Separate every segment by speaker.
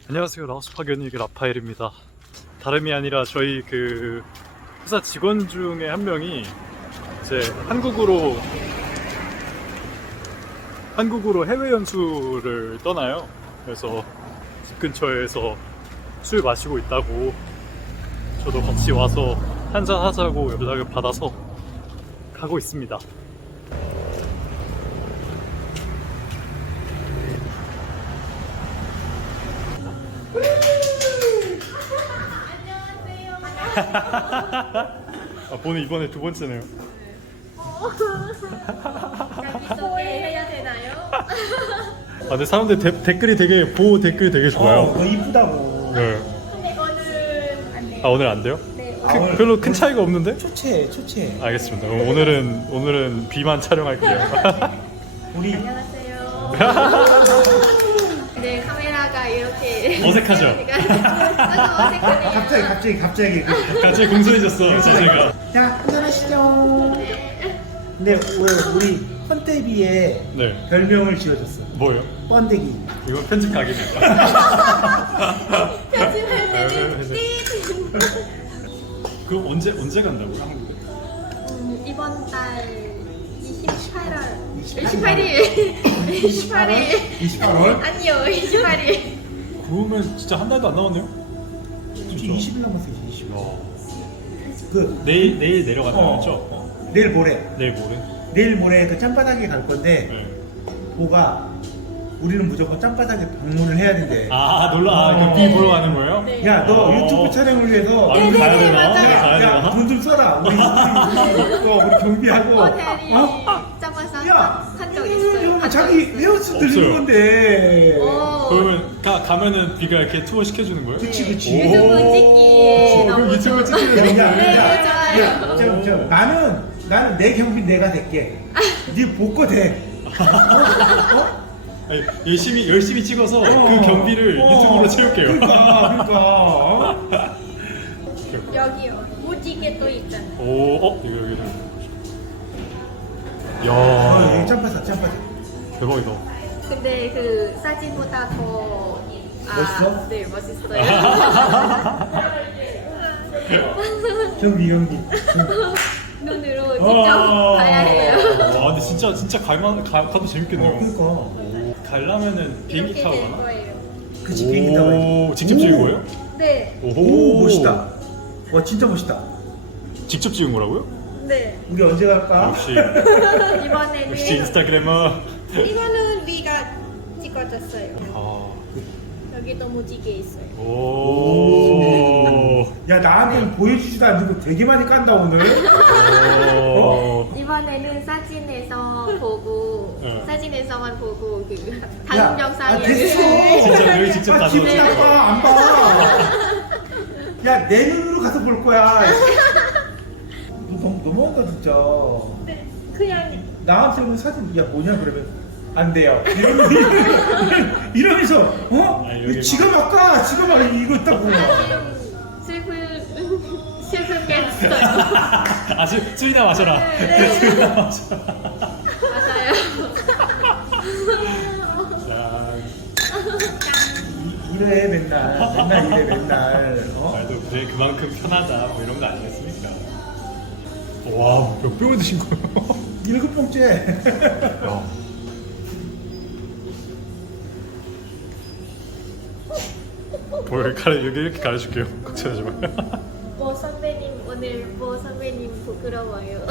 Speaker 1: 안녕하세요. 라오스 파견이의 라파엘입니다. 다름이 아니라 저희 그 회사 직원 중에 한 명이 이제 한국으로 해외 연수를 떠나요. 그래서 집 근처에서 술 마시고 있다고 저도 같이 와서 한잔 하자고 연락을 받아서 가고 있습니다. 아, 보는 이번에 두 번째네요.
Speaker 2: 자기소개 해야 되나요?
Speaker 1: 아, 근데 사람들 댓글이 되게 보호 댓글이 되게 좋아요.
Speaker 3: 너 이쁘다고.
Speaker 1: 네.
Speaker 2: 근데 오늘은 안 돼요.
Speaker 1: 아, 오늘 안 돼요?
Speaker 2: 네,
Speaker 3: 오늘
Speaker 1: 별로 큰 차이가 없는데?
Speaker 3: 초췌.
Speaker 1: 알겠습니다. 그럼 오늘은 B만 촬영할게요.
Speaker 3: 우리
Speaker 2: 안녕하세요. 네, 카메라가 이렇게
Speaker 1: 어색하죠?
Speaker 2: 너무 어색하네요.
Speaker 3: 갑자기.
Speaker 1: 갑자기 공손해졌어, 자세가.
Speaker 3: 자, 한잔하시죠. 근데 왜 우리 헌데비에
Speaker 1: 네.
Speaker 3: 별명을 지어줬어?
Speaker 1: 뭐예요?
Speaker 3: 번데기.
Speaker 1: 이건 편집 각입니까?
Speaker 2: 편집할 때는 띠.
Speaker 1: 그럼 언제 간다고 한국에?
Speaker 2: 이번 달 28일.
Speaker 3: 28월?
Speaker 2: 아니요, 28일.
Speaker 1: 그러면 진짜 한 달도 안 남았네요?
Speaker 3: 이제 20일 남았어, 20일. 그
Speaker 1: 내일 내려간다고 했죠?
Speaker 3: 내일 모레.
Speaker 1: 내일 모레?
Speaker 3: 내일 모레 그 짬바닥에 갈 건데
Speaker 1: 네.
Speaker 3: 보가 우리는 무조건 짬바닥에 방문을 해야 된대.
Speaker 1: 그 B 보러 가는 거예요?
Speaker 2: 네.
Speaker 3: 야, 너 유튜브 촬영을 위해서
Speaker 1: 아, 그럼 가야 되나?
Speaker 2: 맞아요.
Speaker 1: 가야 되나?
Speaker 3: 돈 좀 써라. 우리 경비하고.
Speaker 2: 호텔이 짜파상 한적 있어요.
Speaker 3: 형, 자기 헤어스
Speaker 1: 없어요.
Speaker 3: 드리는 건데.
Speaker 1: 그러면 가면은 B가 이렇게 투어 시켜주는 거예요?
Speaker 3: 그치.
Speaker 2: 유튜브 찍기
Speaker 1: 그럼
Speaker 2: 너무
Speaker 1: 유튜브
Speaker 2: 좋아요.
Speaker 1: 찍기는
Speaker 2: 네, 좋아요.
Speaker 3: 나는 내 경비 내가 댈게. 네 복거 대.
Speaker 1: 아니, 열심히 찍어서 그 경비를 유튜브로 채울게요.
Speaker 3: 그러니까.
Speaker 2: 여기요. 무지개 또 있잖아요.
Speaker 1: 여기. 야,
Speaker 3: 여기 짬바사.
Speaker 1: 대박이다.
Speaker 2: 근데 그 사진보다 더
Speaker 3: 멋있어?
Speaker 2: 네, 멋있어요.
Speaker 3: 경비.
Speaker 2: 눈으로 직접 봐야 해요.
Speaker 1: 와, 근데 진짜 가도 재밌겠네요.
Speaker 3: 그러니까.
Speaker 1: 가려면은 비행기
Speaker 2: 이렇게
Speaker 1: 타고
Speaker 2: 될
Speaker 1: 가나?
Speaker 2: 거예요.
Speaker 3: 그치, 비행기 타고 가야지.
Speaker 1: 직접 찍은 거예요?
Speaker 2: 네,
Speaker 3: 오, 멋있다. 와, 진짜 멋있다.
Speaker 1: 직접 찍은 거라고요?
Speaker 2: 네.
Speaker 3: 우리 언제 갈까?
Speaker 1: 역시
Speaker 2: 이번에는
Speaker 1: 인스타그래머.
Speaker 2: 이거는 위가 찍어졌어요.
Speaker 1: 아,
Speaker 2: 여기도 무지개 있어요.
Speaker 1: 오.
Speaker 3: 야, 나한테는 보여주지도 않고 되게 많이 깐다, 오늘.
Speaker 2: 이번에는
Speaker 1: 네.
Speaker 2: 사진에서만 보고 그
Speaker 3: 야,
Speaker 2: 다음 영상에
Speaker 3: 됐어.
Speaker 1: 진짜 여기 직접 가서
Speaker 3: 기분
Speaker 1: 찍어요.
Speaker 3: 나빠, 안 봐. 야, 내 눈으로 가서 볼 거야. 너 너무한다, 진짜.
Speaker 2: 네, 그냥
Speaker 3: 나한테 오는 사진, 야, 뭐냐, 그러면. 안 돼요. 이러면서,
Speaker 1: 아, 여기
Speaker 3: 지가 막가, 이거 있다고.
Speaker 2: 슬프게 했어요.
Speaker 1: 술이나 마셔라.
Speaker 2: 네.
Speaker 1: 술이나 마셔라.
Speaker 2: 맞아요.
Speaker 1: 자,
Speaker 3: 이래, 맨날.
Speaker 1: 말도 그래 그만큼 편하다 뭐 이런 거 아니겠습니까? 와, 몇 병을 드신 거예요?
Speaker 3: 7병째.
Speaker 1: 야. 여기 이렇게 가려줄게요. 걱정하지 마요.
Speaker 2: 모 선배님 부끄러워요.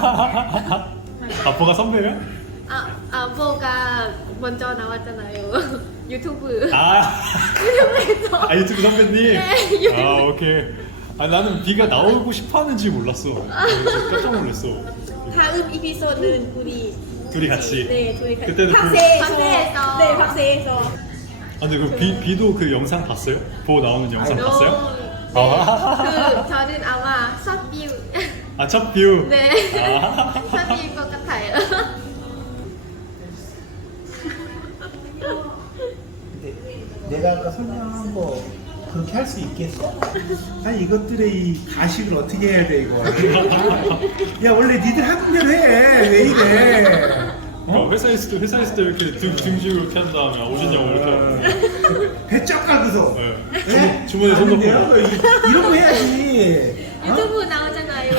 Speaker 1: 아빠가 선배예요?
Speaker 2: 뭐가 먼저 나왔잖아요. 유튜브.
Speaker 1: 유튜브 선배님?
Speaker 2: 네, 유튜브.
Speaker 1: 오케이. 나는 B가 나오고 싶어 하는지 몰랐어. 그래서 깜짝 놀랐어.
Speaker 2: 다음 에피소드는
Speaker 1: 둘이 같이?
Speaker 2: 네, 둘이 같이.
Speaker 1: 그때는
Speaker 2: 박세에서. 네, 박세에서.
Speaker 1: 근데 그 B도 그 영상 봤어요? 보고 나오는 영상 봤어요?
Speaker 2: 저는 아마 첫 뷰.
Speaker 1: 첫 뷰?
Speaker 2: 네. 첫 뷰일 것 같아요.
Speaker 3: 근데 내가 아까 설명한 거 그렇게 할 수 있겠어? 아니 이것들의 이 가식을 어떻게 해야 돼 이거? 야 원래 니들 하는 대로 해. 왜 이래?
Speaker 1: 그러니까 회사에서도 이렇게 등지고 이렇게 한 다음에 오진영 이렇게 하고.
Speaker 3: 배쫙 깔고서.
Speaker 1: 네.
Speaker 3: 네?
Speaker 1: 주머니에 손 넣고.
Speaker 3: 아닌데요? 이런 거 해야지. 어?
Speaker 2: 유튜브 나오잖아요.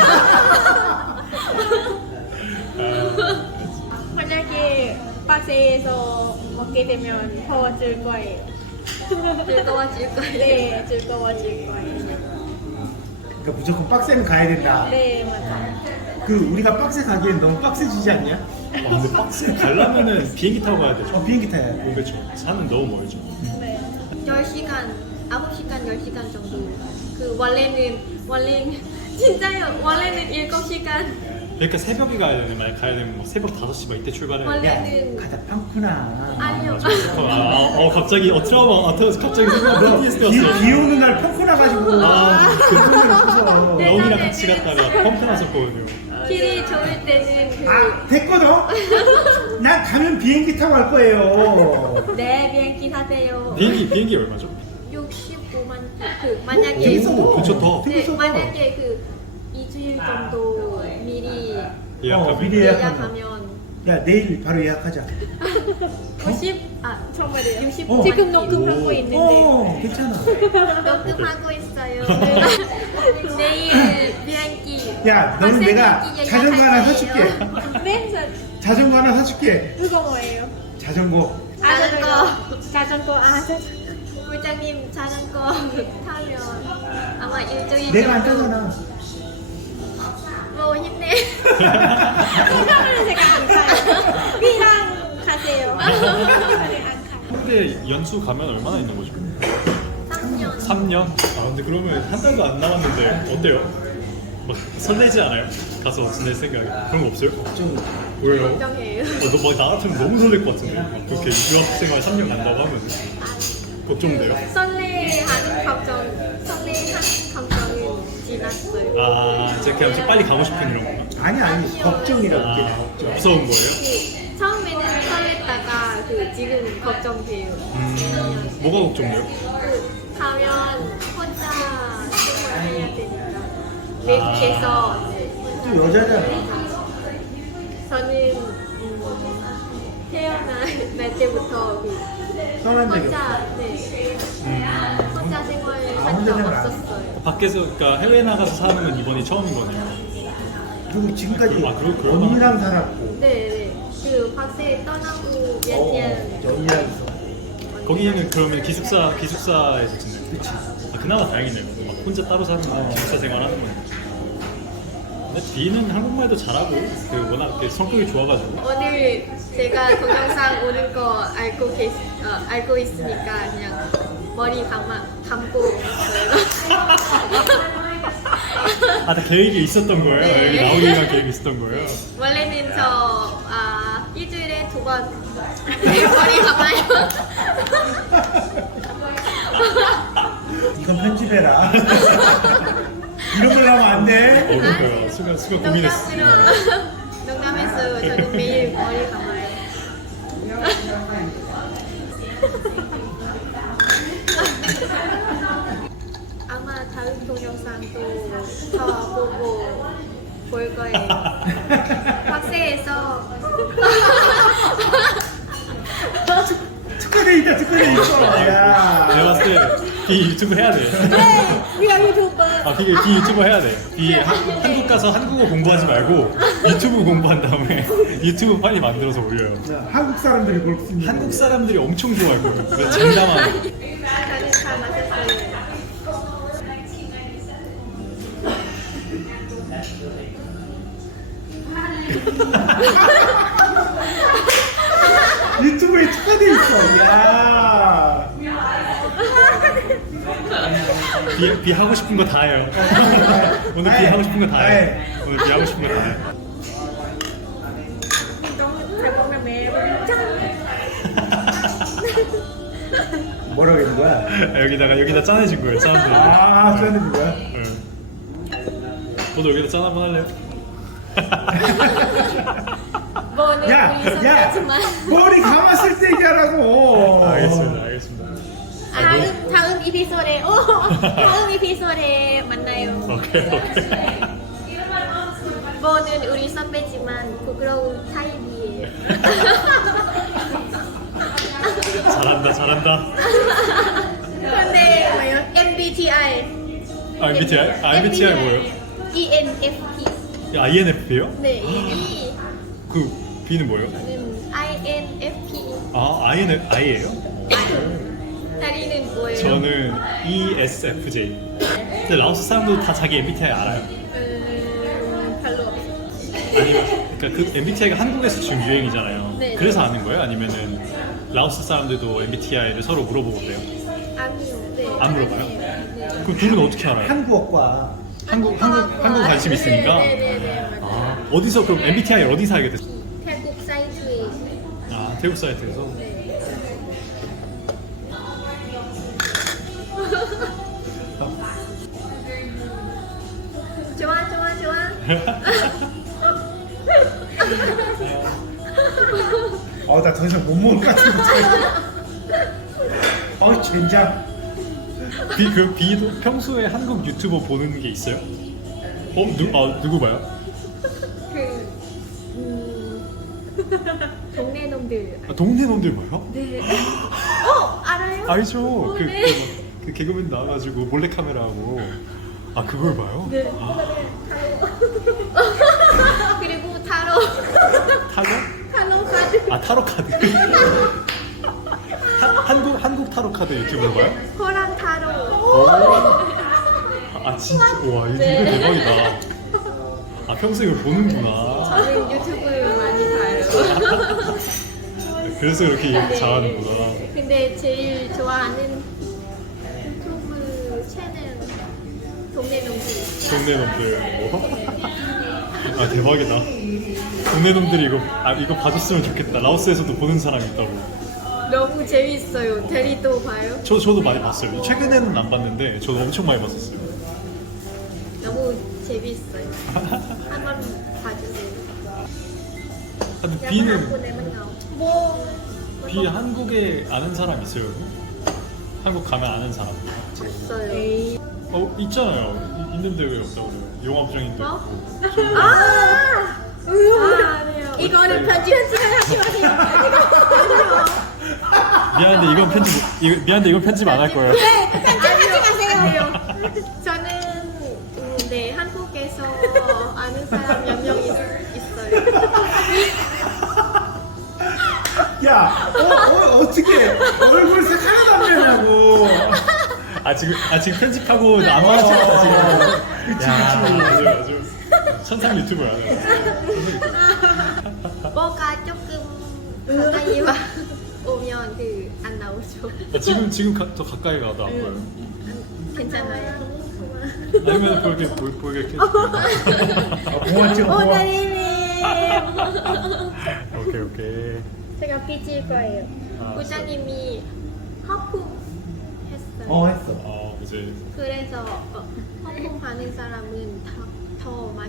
Speaker 4: 만약에 박스에서 먹게 되면 더워질 거예요.
Speaker 2: 즐거워질 거예요.
Speaker 4: 네, 즐거워질 거예요.
Speaker 3: 그러니까 무조건 빡세는 가야 된다.
Speaker 4: 네, 맞아요.
Speaker 3: 그 우리가 빡세 가기엔 너무 빡세지지 않냐?
Speaker 1: 와, 근데 박스 가려면은 비행기 타고 가야 되죠.
Speaker 3: 비행기 타야 돼.
Speaker 1: 그렇죠. 산은 너무 멀죠.
Speaker 4: 네.
Speaker 2: 10시간, 9시간, 10시간 정도. 그 원래는 진짜요. 원래는 7시간.
Speaker 1: 그러니까 새벽에 가야 되는 만약 가야 되면 뭐 새벽 5시 막 이때 출발해야 돼.
Speaker 2: 원래-
Speaker 3: 야,
Speaker 2: 얘는-
Speaker 3: 가다 펑크나.
Speaker 2: 아니요.
Speaker 1: 갑자기 트라우마 갑자기 생각 PTSD 왔어요.
Speaker 3: 비 오는 날 펑크 나가지고. 그러면
Speaker 2: 네.
Speaker 1: 영이랑 같이 갔다가 펌프 났었거든요.
Speaker 2: 길이 좋을 때는 그
Speaker 3: 아, 됐거든? 난 가면 비행기 타고 갈 거예요.
Speaker 2: 네, 비행기 타세요.
Speaker 1: 비행기 얼마죠?
Speaker 2: 65만 그 만약에
Speaker 3: 되겠어.
Speaker 1: 그쵸, 더.
Speaker 2: 네,
Speaker 3: 되겠어.
Speaker 2: 만약에 그 2주일 정도 미리
Speaker 1: 예약하면.
Speaker 3: 미리 예약하면.
Speaker 2: 예약하면
Speaker 3: 야, 내일 바로 예약하자.
Speaker 4: 정말이에요.
Speaker 2: 65만
Speaker 4: 지금 녹음하고
Speaker 1: 오.
Speaker 4: 있는데.
Speaker 3: 괜찮아.
Speaker 2: 녹음하고 있어요. 내일 비행기.
Speaker 3: 야, 너는
Speaker 2: 박스
Speaker 3: 내가
Speaker 2: 비행기
Speaker 3: 자전거 하나
Speaker 2: 예약할
Speaker 3: 사줄게.
Speaker 2: 거예요.
Speaker 4: 네,
Speaker 3: 자전거 하나 사줄게.
Speaker 4: 그거 뭐예요?
Speaker 3: 자전거.
Speaker 4: 자전거.
Speaker 2: 부장님 자전거 타면 아마 일주일
Speaker 3: 내가 안
Speaker 2: 정도.
Speaker 3: 타잖아.
Speaker 2: 뭐 힘내.
Speaker 4: 그거는 제가 안 가요. B랑 가세요. 저는 안 가요.
Speaker 1: 근데 연수 가면 얼마나 있는 거죠?
Speaker 2: 3년.
Speaker 1: 3년? 아 근데 그러면 한 달도 안 남았는데 어때요? 막 설레지 않아요? 가서 지낼 생각이 그런 거 없어요?
Speaker 3: 좀
Speaker 1: 왜요?
Speaker 2: 걱정해요.
Speaker 1: 너막나 같으면 너무 설렐 것 같은데 그렇게 유학생활 3년 간다고 하면 걱정돼요?
Speaker 2: 설레하는 감정은 지났어요.
Speaker 1: 아 제가 그냥 좀 빨리 가고 싶은 이런 건가?
Speaker 3: 아니 걱정이라고.
Speaker 1: 아 좀 무서운 거예요?
Speaker 2: 그 처음에는 설렜다가 그 지금 걱정돼요.
Speaker 1: 뭐가 걱정돼요?
Speaker 2: 그 가면 혼자 생활해야 되니까 외국에서 이제
Speaker 3: 또
Speaker 2: 혼자
Speaker 3: 여자잖아.
Speaker 2: 저는 태어날 때부터 그
Speaker 3: 떠난 적이 없어.
Speaker 2: 혼자 혼자 생활
Speaker 3: 아,
Speaker 2: 한
Speaker 3: 혼자
Speaker 2: 적
Speaker 3: 생활 안
Speaker 2: 없었어요.
Speaker 1: 밖에서 그러니까 해외 나가서 사는 건 이번이 처음인 거네요.
Speaker 3: 그리고 지금까지
Speaker 1: 그럼.
Speaker 3: 언니랑 살았고.
Speaker 2: 네. 그 박스에 떠나고 예티엔
Speaker 3: 언니랑 있어.
Speaker 1: 거기는 그러면 기숙사에서 지내요?
Speaker 3: 그치.
Speaker 1: 아, 그나마 다행이네요. 막 혼자 따로 사는 거 기숙사 생활하는 거니까. 근데 B는 한국말도 잘하고 그 워낙 이렇게 성격이 좋아가지고
Speaker 2: 오늘 제가 동영상 오는 거 알고 있으니까 그냥 머리 감고 있어요.
Speaker 1: 아, 다 계획이 있었던 거예요?
Speaker 2: 네.
Speaker 1: 여기 나오기가 계획이 있었던 거예요?
Speaker 2: 원래는 일주일에 2번 머리 감아요.
Speaker 3: 이건 편집해라. 이런 걸 하면 안 돼.
Speaker 1: 그러니까요. 수가 고민했어.
Speaker 2: 농담했어요. 저는 매일 머리 감아요. 아마 다음 동영상도 더 보고 볼 거예요. 박스에서
Speaker 3: 특허돼 있어. 야.
Speaker 1: 내가 봤을 때 B 유튜브 해야 돼.
Speaker 4: 네, 우리가 유튜버.
Speaker 1: 아, B 유튜브 해야 돼. B 한국 가서 한국어 공부하지 말고 유튜브 공부한 다음에 유튜브 빨리 만들어서 올려요.
Speaker 3: 한국 사람들이 볼 수 있는.
Speaker 1: 한국 사람들이 엄청 좋아할 거예요. 그래서 장담하고.
Speaker 2: 저는 다 마셨어요.
Speaker 3: 유튜브에 특허돼 있어. 야.
Speaker 1: B 하고 싶은 거 다 해요. 오늘 B 하고 싶은 거 다 해. 오늘 B 하고 싶은 거 다 해.
Speaker 4: 너무 잘 보면 매일
Speaker 3: 뭐라고 했는 거야?
Speaker 1: 여기다 짠해진 거예요. 짠들.
Speaker 3: 아, 쩌는 거야?
Speaker 1: 응. 저도 여기다 짠 한번 할래요?
Speaker 2: 뭐는
Speaker 3: 야,
Speaker 2: 우리 선배지만
Speaker 3: 머리 감았을 때 얘기하라고.
Speaker 1: 알겠습니다.
Speaker 4: 다음 에피소드에 다음 에피소드에 만나요.
Speaker 1: 오케이.
Speaker 2: 뭐는 우리 선배지만 부끄러운 타입이에요.
Speaker 1: 잘한다 잘한다.
Speaker 2: 근데 뭐예요? MBTI.
Speaker 1: 아 MBTI? 아 MBTI 뭐예요?
Speaker 2: ENFP.
Speaker 1: INFP요?
Speaker 2: 네. E
Speaker 1: 그 B는 뭐예요?
Speaker 2: 저는 INFP.
Speaker 1: 아 INFI예요?
Speaker 2: 다리는 뭐예요?
Speaker 1: 저는 ESFJ. 근데 라오스 사람들 다 자기 MBTI 알아요.
Speaker 2: 별로 없어요.
Speaker 1: 아니면 그러니까 그 MBTI가 한국에서 지금 유행이잖아요.
Speaker 2: 네,
Speaker 1: 그래서
Speaker 2: 네.
Speaker 1: 아는 거예요? 아니면은 라오스 사람들도 MBTI를 서로 물어보고 그래요?
Speaker 2: 아니요. 네.
Speaker 1: 안 물어봐요?
Speaker 2: 네.
Speaker 1: 그럼 둘은 어떻게 알아요?
Speaker 3: 한국어과
Speaker 1: 한국 관심 있으니까.
Speaker 2: 네네네. 맞아요.
Speaker 1: 아 어디서 그럼 MBTI 어디서 알게 됐어요?
Speaker 2: 태국 사이트에.
Speaker 1: 아 태국 사이트에서.
Speaker 2: 네. 좋아 좋아 좋아.
Speaker 3: 나 더 이상 못 먹을 것 같은데. 젠장.
Speaker 1: 그 B도 평소에 한국 유튜버 보는 게 있어요? 누구 봐요?
Speaker 2: 그 동네 놈들.
Speaker 1: 아, 동네 놈들 봐요?
Speaker 2: 네. 알아요?
Speaker 1: 알죠. 그,
Speaker 2: 네.
Speaker 1: 그 개그맨 나와가지고 몰래 카메라하고 아 그걸 봐요?
Speaker 2: 네.
Speaker 1: 아,
Speaker 2: 그리고 타로.
Speaker 1: 타로?
Speaker 2: 타로 카드.
Speaker 1: 아 타로 카드. 한국 타로 카드 유튜브로 봐요?
Speaker 2: 호랑 타로.
Speaker 1: 아 진짜 와 이거
Speaker 2: 네.
Speaker 1: 대박이다. 아 평소에 이걸 보는구나.
Speaker 2: 저는 유튜브 많이 봐요.
Speaker 1: 그래서 이렇게
Speaker 2: 네.
Speaker 1: 잘하는구나.
Speaker 2: 근데 제일 좋아하는 유튜브 채널 동네 놈들.
Speaker 1: 동네 놈들. 아 대박이다. 동네 놈들이 이거 봐줬으면 좋겠다. 라오스에서도 보는 사람이 있다고.
Speaker 2: 너무 재밌어요. 대리도 봐요.
Speaker 1: 저도 많이 봤어요. 최근에는 안 봤는데 저도 엄청 많이 봤었어요.
Speaker 2: 너무 재밌어요. 한번 봐주세요.
Speaker 1: 근데
Speaker 2: B는
Speaker 1: B는
Speaker 2: 뭐
Speaker 1: B 한국에 아는 사람 있어요? 한국 가면 아는 사람?
Speaker 2: 없어요.
Speaker 1: 있잖아요. 있는데 왜 없다고 그래요? 영화부장님도
Speaker 2: 뭐?
Speaker 1: 있고. 저희
Speaker 2: 아니요. 이거는 편집하지 마세요.
Speaker 1: 미안한데 이건 편집 안 할 거예요.
Speaker 2: 편집하지 마세요. 저는 네 한국에서 아는 사람 몇 명 있어요.
Speaker 3: 야, 어떻게 얼굴 색 하나도 안 변하고.
Speaker 1: 지금 편집하고 안 맞았다 지금.
Speaker 3: 그치.
Speaker 1: 아주 천상 유튜버야.
Speaker 2: 뭐가 조금 가까이 오면 안 나오죠.
Speaker 1: 지금 더 가까이 가도 안 보여요.
Speaker 2: 괜찮아요.
Speaker 1: 아니면 보이게
Speaker 3: 공원 찍어, 공원.
Speaker 2: 오다리님.
Speaker 1: 오케이.
Speaker 2: 제가 삐질 거예요.
Speaker 1: 아,
Speaker 2: 부장님이 하품했어요.
Speaker 3: 했어.
Speaker 1: 이제
Speaker 2: 그래서 하품하는 사람은 더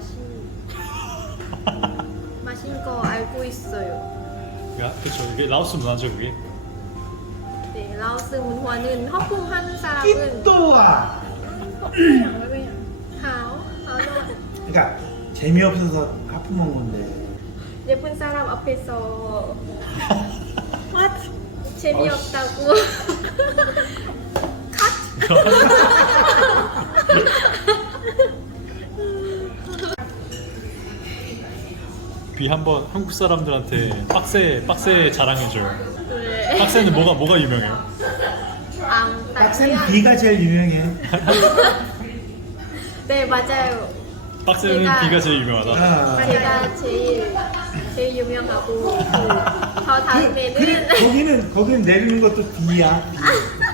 Speaker 2: 마신 거 알고 있어요.
Speaker 1: 그렇죠. 이게 라오스 문화죠 그게.
Speaker 2: 네, 라오스 문화는 하품하는 사람은
Speaker 3: 또
Speaker 2: 하오.
Speaker 3: 그러니까 재미없어서 하품한 건데.
Speaker 2: 예쁜 사람 앞에서 재미없다고.
Speaker 1: B 한번 한국 사람들한테 빡세 자랑해줘요.
Speaker 2: 네.
Speaker 1: 빡세는 뭐가 유명해요?
Speaker 3: 빡센 B가 제일 유명해.
Speaker 2: 네 맞아요.
Speaker 1: 빡세는
Speaker 2: 제가-
Speaker 1: B가 제일 유명하다.
Speaker 2: 제가 제일 유명하고 더 다음에는
Speaker 3: 그래, 거기는 내리는 것도 B야. B.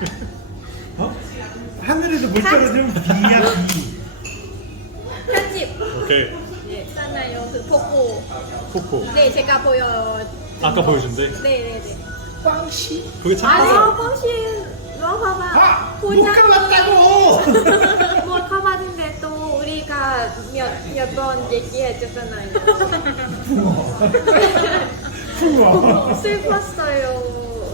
Speaker 3: 하늘에서 물 떨어지면 B야, B.
Speaker 2: 편집.
Speaker 1: 오케이.
Speaker 2: 네, 있잖아요. 그 보고.
Speaker 1: 코코.
Speaker 2: 네, 제가 보여.
Speaker 1: 아까 보여준대.
Speaker 2: 네네네.
Speaker 3: 빵씨.
Speaker 1: 그게 참.
Speaker 2: 아니요, 뻥신. 뭐 봐봐.
Speaker 3: 못 가봤다고!
Speaker 2: 못 가봤는데 또 우리가 몇 번 얘기해줬잖아요.
Speaker 3: 붕어.
Speaker 2: 슬펐어요.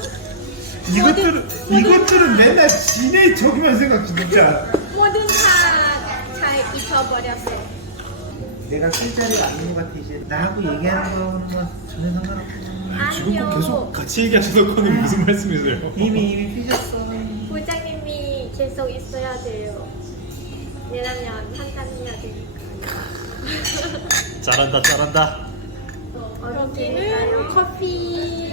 Speaker 3: 이것들은 맨날 지네 저기만 생각 진짜.
Speaker 2: 뭐든 다 잘 잊어버렸어요.
Speaker 3: 내가 쓸 자리가 아닌 것 같아. 이제 나하고 얘기하는 거는 전혀 상관없고.
Speaker 1: 지금 꼭
Speaker 2: 아니요.
Speaker 1: 계속 같이 얘기하셔서는 무슨 말씀이세요?
Speaker 3: 이미 피셨어.
Speaker 2: 부장님이 계속 있어야 돼요. 왜냐면 판단해야 되니까.
Speaker 1: 잘한다.
Speaker 4: 여기는 커피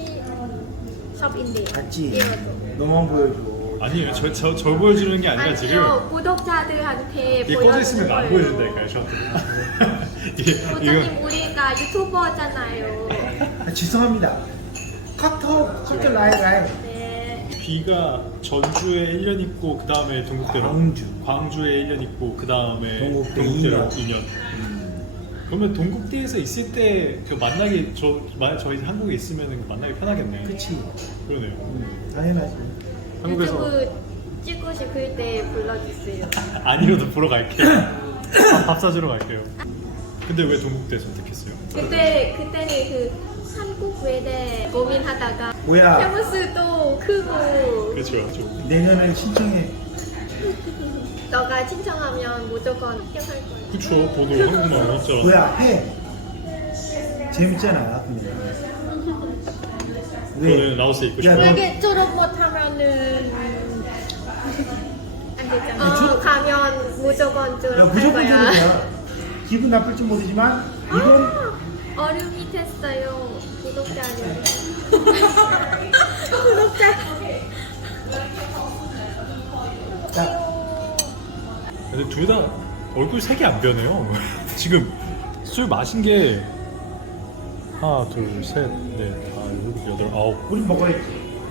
Speaker 4: 숍인데요.
Speaker 3: 봤지?
Speaker 2: 이거도.
Speaker 3: 너만 보여줘.
Speaker 1: 아니에요. 저 보여주는 게 아니라 지금
Speaker 2: 아니요. 구독자들한테
Speaker 1: 이게 꺼져 있으면 안
Speaker 2: 보여주는
Speaker 1: 보여준다니까요. 저한테.
Speaker 2: 부장님 우리가 유튜버잖아요.
Speaker 3: 아, 죄송합니다. 커터 라이브.
Speaker 2: 네.
Speaker 1: 비가 전주에 1년 있고 그 다음에 동국대로 광주에 1년 있고 그 다음에
Speaker 3: 동국대
Speaker 1: 동국대로
Speaker 3: 2년.
Speaker 1: 2년. 그러면 동국대에서 있을 때 그 만나기 만약 저희 한국에 있으면 만나기 편하겠네.
Speaker 3: 그치.
Speaker 1: 그러네요.
Speaker 3: 당연하지.
Speaker 1: 한국에서
Speaker 2: 유튜브 찍고 싶을 때 불러주세요.
Speaker 1: 아니어도 보러 갈게요. 밥 사주러 갈게요. 근데 왜 동국대 선택했어요?
Speaker 2: 그때는 그 한국 외대 고민하다가
Speaker 3: 뭐야?
Speaker 2: 캠퍼스도 크고
Speaker 1: 그렇죠, 그렇죠.
Speaker 3: 내년에 신청해.
Speaker 2: 너가 신청하면 무조건 합격할 거야.
Speaker 1: 그쵸, 보도 한국말 진짜.
Speaker 3: 뭐야? 해. 재밌잖아. 근데.
Speaker 1: 저는 라오스에 있고
Speaker 3: 야,
Speaker 1: 싶어요.
Speaker 3: 너-
Speaker 4: 만약에 졸업 못하면은 안 되잖아.
Speaker 2: 가면 무조건
Speaker 3: 야,
Speaker 2: 졸업할
Speaker 3: 무조건
Speaker 2: 거야.
Speaker 3: 저거야. 기분 나쁠지 모르지만 이건
Speaker 2: 얼음이 됐어요. 구독자 얼음.
Speaker 4: 구독자.
Speaker 3: 자,
Speaker 1: 근데 둘 다 얼굴 색이 안 변해요. 지금 술 마신 게 하나, 둘, 셋, 넷, 다, 일곱, 여덟, 아홉
Speaker 3: 우리 먹어야지.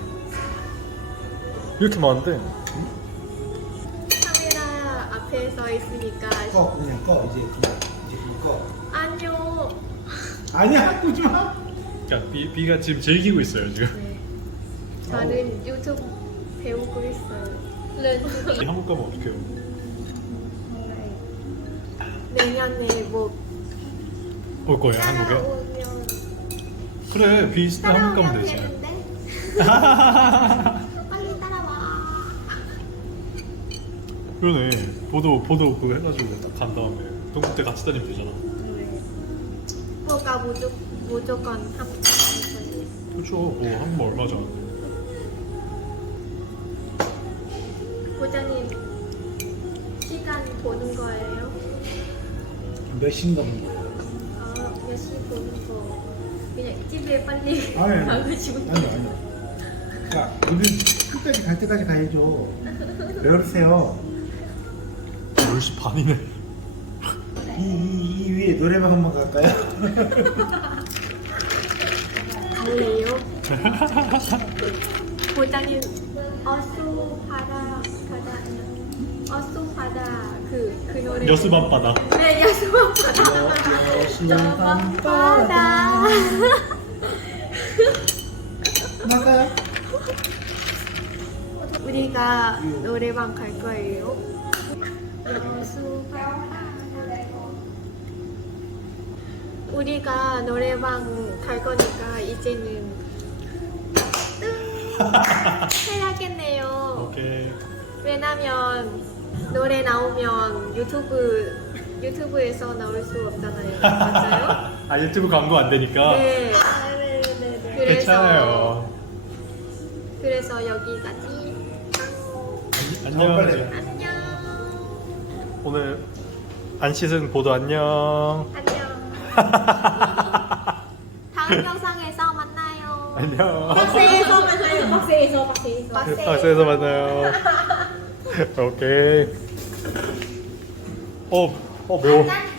Speaker 1: 이렇게 많은데
Speaker 2: 카메라 앞에 서 있으니까
Speaker 3: 꺼, 그냥 꺼. 이제 그만 꺼.
Speaker 2: 아니요.
Speaker 3: 아니야, 끄지 마.
Speaker 1: 그러니까 비가 지금 즐기고 있어요 지금.
Speaker 2: 네. 저는 유튜브 배우고 있어요.
Speaker 1: 이 한국 가면 어떡해요?
Speaker 2: 내년에 뭐
Speaker 1: 올 거예요 한국에?
Speaker 2: 따라오면
Speaker 1: 그래 비 있을 때 한국 가면
Speaker 2: 따라오면
Speaker 1: 되지.
Speaker 2: 되는데 빨리 따라와.
Speaker 1: 그러네. 보도 그거 해가지고 딱 간 다음에 동국대 같이 다니면 되잖아.
Speaker 2: 뭐가 무조건 한국 가는 거예요.
Speaker 1: 그렇죠. 뭐 한국말 얼마 전.
Speaker 2: 부장님 시간 보는 거예요?
Speaker 3: 몇 시인 겁니다.
Speaker 2: 몇 시 보는 거 그냥 집에 빨리
Speaker 3: 아니,
Speaker 2: 가고 싶은
Speaker 3: 아니. 자, 우리 끝까지 갈 때까지 가야죠. 왜 그러세요?
Speaker 1: 10시 반이네.
Speaker 3: 이 위에 노래방 한번 갈까요?
Speaker 2: 갈래요? 부장님 어수 바다 그 노래
Speaker 1: 여수밤바다.
Speaker 2: 네 여수밤바다 여수밤바다
Speaker 3: 나가요?
Speaker 2: 우리가 노래방 갈 거예요. 여수밤바다 우리가 노래방 갈 거니까 이제는 해야겠네요.
Speaker 1: 오케이.
Speaker 2: 왜냐면 노래 나오면 유튜브에서 나올 수 없잖아요. 맞아요?
Speaker 1: 아 유튜브 광고 안 되니까.
Speaker 2: 네.
Speaker 1: 괜찮아요.
Speaker 2: 그래서 여기까지.
Speaker 1: 안녕.
Speaker 3: 빨리.
Speaker 2: 안녕.
Speaker 1: 오늘 안 씻은 보도 안녕.
Speaker 2: 안녕. 다음 영상에서 만나요.
Speaker 1: 안녕.
Speaker 4: 박스에서 만나요. 박스에서.
Speaker 1: 박스에서 만나요. 오케이. 매워.